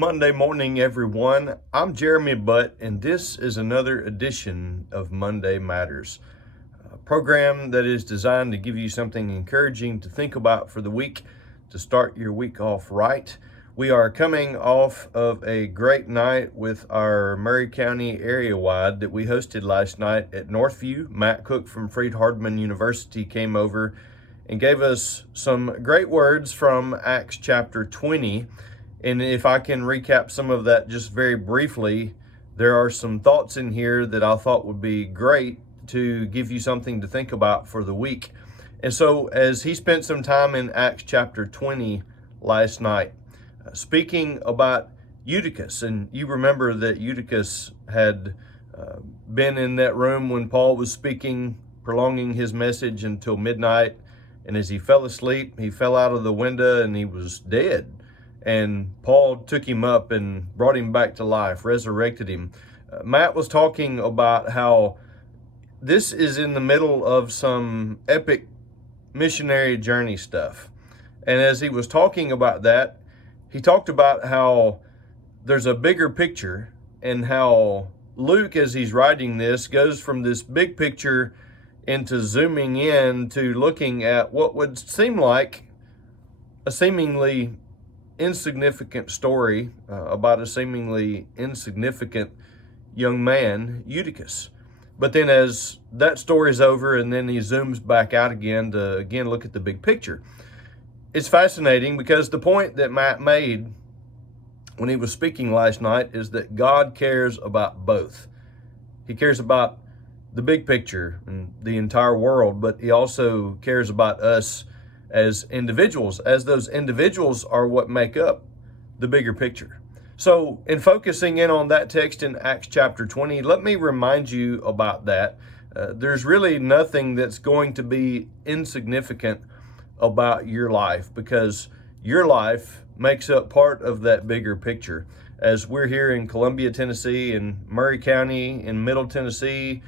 Monday morning, everyone. I'm Jeremy Butt, and this is another edition of Monday Matters, a program that is designed to give you something encouraging to think about for the week, to start your week off right. We are coming off of a great night with our Murray County area wide that we hosted last night at Northview. Matt Cook from Freed-Hardeman University came over and gave us some great words from Acts chapter 20. And if I can recap some of that just very briefly, there are some thoughts in here that I thought would be great to give you something to think about for the week. And so as he spent some time in Acts chapter 20 last night, speaking about Eutychus, and you remember that Eutychus had been in that room when Paul was speaking, prolonging his message until midnight. And as he fell asleep, he fell out of the window and he was dead. And Paul took him up and brought him back to life, resurrected him. Matt was talking about how this is in the middle of some epic missionary journey stuff. And as he was talking about that, he talked about how there's a bigger picture and how Luke, as he's writing this, goes from this big picture into zooming in to looking at what would seem like a seemingly insignificant story about a seemingly insignificant young man, Eutychus. But then as that story's over and then he zooms back out again to again look at the big picture. It's fascinating because the point that Matt made when he was speaking last night is that God cares about both. He cares about the big picture and the entire world, but he also cares about us as individuals, as those individuals are what make up the bigger picture. So in focusing in on that text in Acts chapter 20, let me remind you about that. There's really nothing that's going to be insignificant about your life because your life makes up part of that bigger picture. As we're here in Columbia, Tennessee, and Murray County in Middle Tennessee,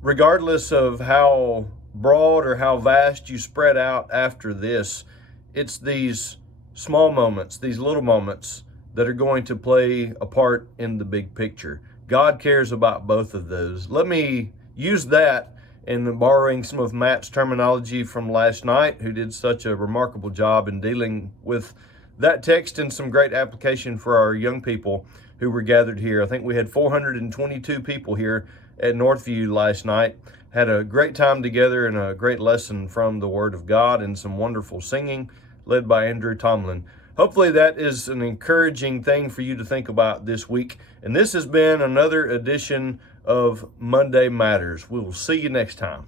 regardless of how broad or how vast you spread out after this, it's these small moments, these little moments that are going to play a part in the big picture. God cares about both of those. Let me use that in borrowing some of Matt's terminology from last night, who did such a remarkable job in dealing with that text and some great application for our young people who were gathered here. I think we had 422 people here at Northview last night. Had a great time together and a great lesson from the Word of God and some wonderful singing led by Andrew Tomlin. Hopefully that is an encouraging thing for you to think about this week. And this has been another edition of Monday Matters. We will see you next time.